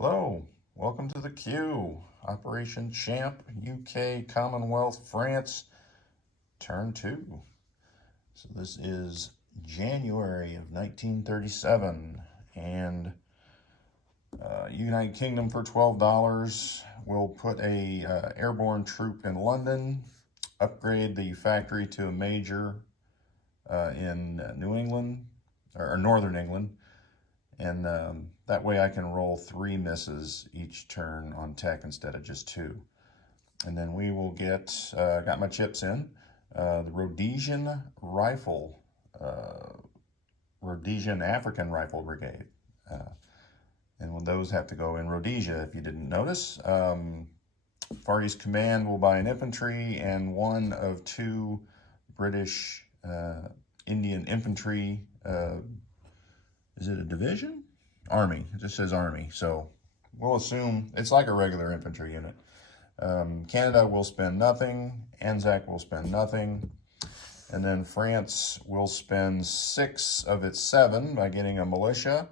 Hello, welcome to the Q. Operation Champ, UK, Commonwealth, France, turn 2. So this is January of 1937, and United Kingdm for $12 will put a airborne troop in London, upgrade the factory to a major in New England, or Northern England, and that way I can roll 3 misses each turn on tech instead of just 2. And then we will get, got my chips in, the Rhodesian African Rifle Brigade. And those have to go in Rhodesia, if you didn't notice. Far East Command will buy an infantry and 1 of 2 British Indian infantry. Is it a division? Army. It just says Army. So we'll assume it's like a regular infantry unit. Canada will spend nothing. Anzac will spend nothing. And then France will spend 6 of its 7 by getting a militia.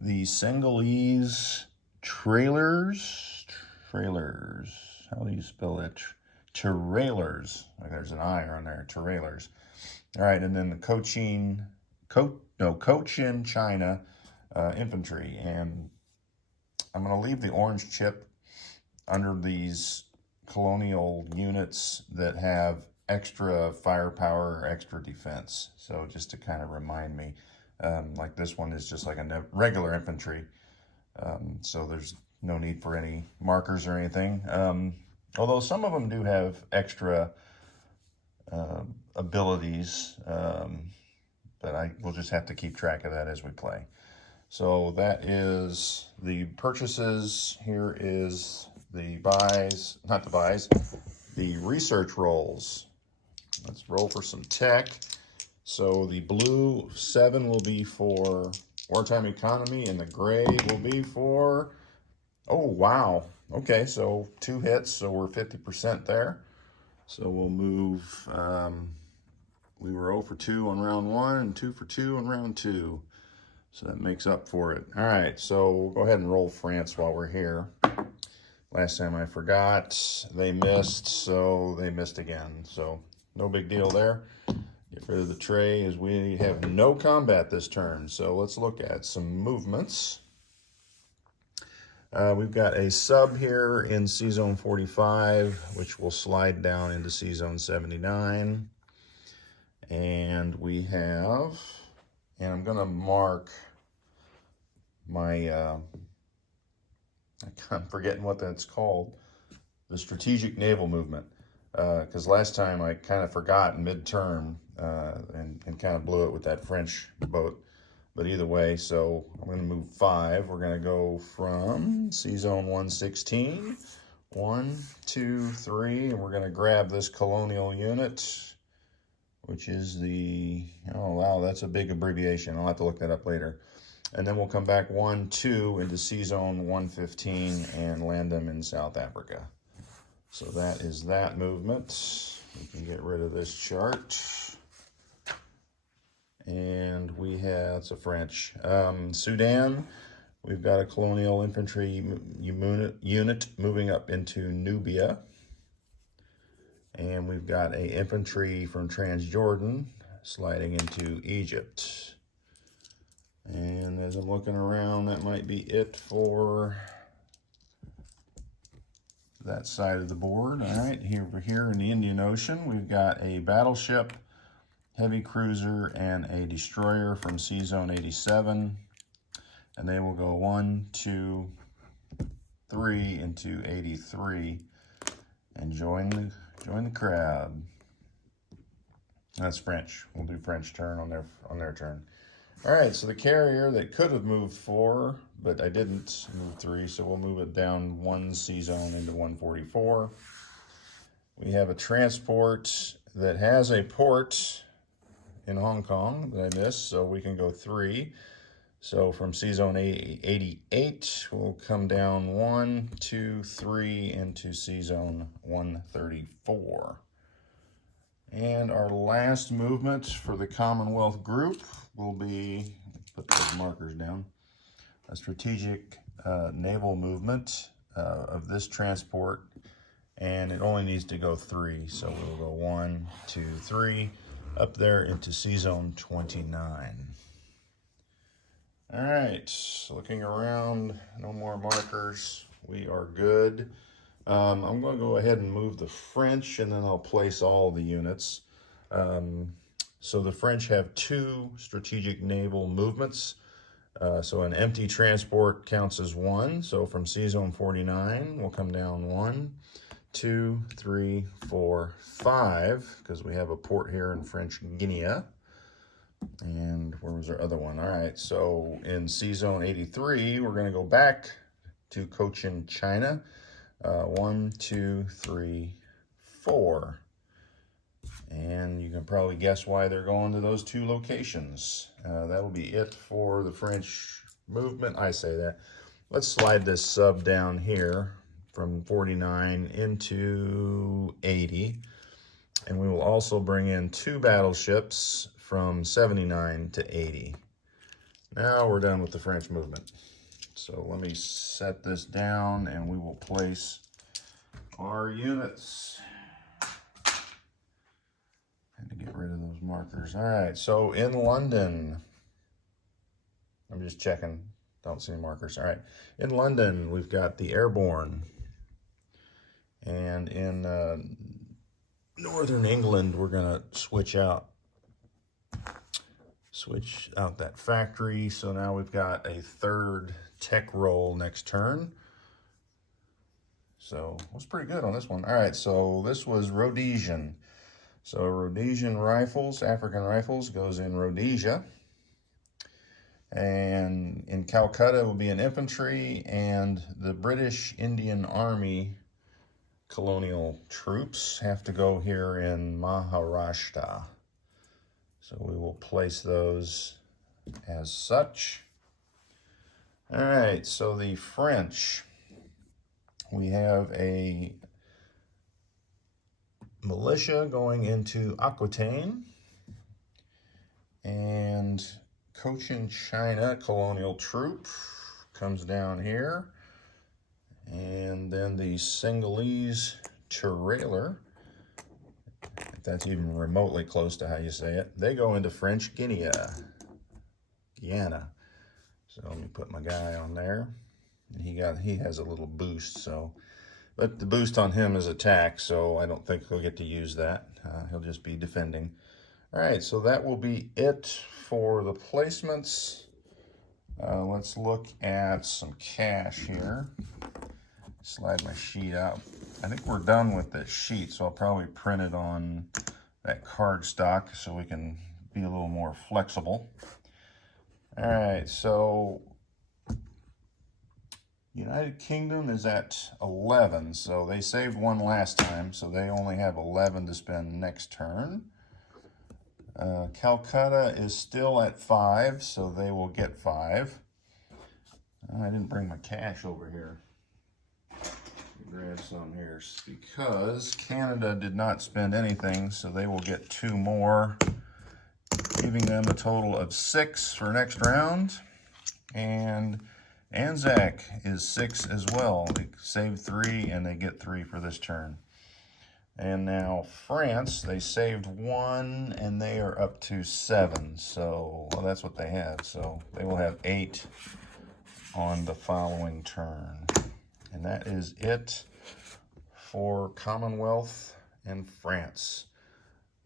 The Senegalese trailers. How do you spell it? Trailers. Like there's an I on there. Trailers. All right, and then the Cochin China infantry, and I'm going to leave the orange chip under these colonial units that have extra firepower or extra defense. So just to kind of remind me, like this one is just like a regular infantry, so there's no need for any markers or anything. Although some of them do have extra abilities, but we'll just have to keep track of that as we play. So that is the purchases. Here is the buys, not the buys, the research rolls. Let's roll for some tech. So the blue 7 will be for wartime economy, and the gray will be for, oh wow, okay, so 2 hits, so we're 50% there. So we'll move, we were 0 for 2 on round 1 and 2 for 2 on round 2. So that makes up for it. All right, so we'll go ahead and roll France while we're here. Last time I forgot, they missed, so they missed again. So no big deal there. Get rid of the tray as we have no combat this turn. So let's look at some movements. We've got a sub here in C-Zone 45, which will slide down into C-Zone 79. And we have, and I'm going to mark my, I'm forgetting what that's called, the strategic naval movement. Because last time I kind of forgot mid-term and kind of blew it with that French boat. But either way, so I'm going to move 5. We're going to go from C-Zone 116, 1, 2, 3, and we're going to grab this colonial unit, which is the, oh wow, that's a big abbreviation. I'll have to look that up later. And then we'll come back 1, 2 into C-Zone 115 and land them in South Africa. So that is that movement. We can get rid of this chart. And we have, it's a French. Sudan, we've got a colonial infantry unit moving up into Nubia. And we've got a infantry from Transjordan sliding into Egypt. And as I'm looking around, that might be it for that side of the board. All right, over here in the Indian Ocean, we've got a battleship, heavy cruiser, and a destroyer from C-Zone 87. And they will go 1, 2, 3 into 83 and join the crowd. That's French. We'll do French turn on their turn. All right, so the carrier that could have moved 4, but I didn't move 3, so we'll move it down 1 C-Zone into 144. We have a transport that has a port in Hong Kong that I missed, so we can go 3. So from C-Zone 88, we'll come down 1, 2, 3 into C-Zone 134. And our last movement for the Commonwealth group will be, put those markers down, a strategic naval movement of this transport, and it only needs to go 3. So we'll go 1, 2, 3 up there into Sea Zone 29. All right, looking around, no more markers. We are good. I'm going to go ahead and move the French, and then I'll place all the units. So the French have 2 strategic naval movements. So an empty transport counts as 1. So from Sea Zone 49, we'll come down 1, 2, 3, 4, 5, because we have a port here in French Guinea. And where was our other one? All right, so in Sea Zone 83, we're going to go back to Cochin, China. 1, 2, 3, 4. And you can probably guess why they're going to those 2 locations. That'll be it for the French movement. I say that. Let's slide this sub down here from 49 into 80. And we will also bring in 2 battleships from 79 to 80. Now we're done with the French movement. So let me set this down and we will place our units. And to get rid of those markers. All right, so in London, I'm just checking, don't see markers. All right, in London, we've got the Airborne. And in Northern England, we're gonna switch out that factory. So now we've got a 3rd tech roll next turn. So it was pretty good on this one. All right, so this was Rhodesian. So Rhodesian rifles, African rifles, goes in Rhodesia. And in Calcutta will be an infantry, and the British Indian Army colonial troops have to go here in Maharashtra. So we will place those as such. All right, so the French, we have a militia going into Aquitaine, and Cochin, China colonial troop comes down here, and then the Senegalese trailer, if that's even remotely close to how you say it, they go into French Guiana. So let me put my guy on there, and he has a little boost. So, but the boost on him is attack, so I don't think he'll get to use that. He'll just be defending. All right, so that will be it for the placements. Let's look at some cash here. Slide my sheet out. I think we're done with this sheet, so I'll probably print it on that card stock so we can be a little more flexible. All right, so United Kingdom is at 11, so they saved 1 last time, so they only have 11 to spend next turn. Calcutta is still at 5, so they will get 5. I didn't bring my cash over here. Grab some here because Canada did not spend anything, so they will get 2 more, giving them a total of 6 for next round. And Anzac is 6 as well. They saved 3 and they get 3 for this turn. And now France, they saved 1 and they are up to 7. So, well, that's what they had. So they will have 8 on the following turn. And that is it for Commonwealth and France.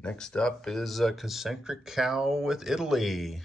Next up is a concentric cow with Italy.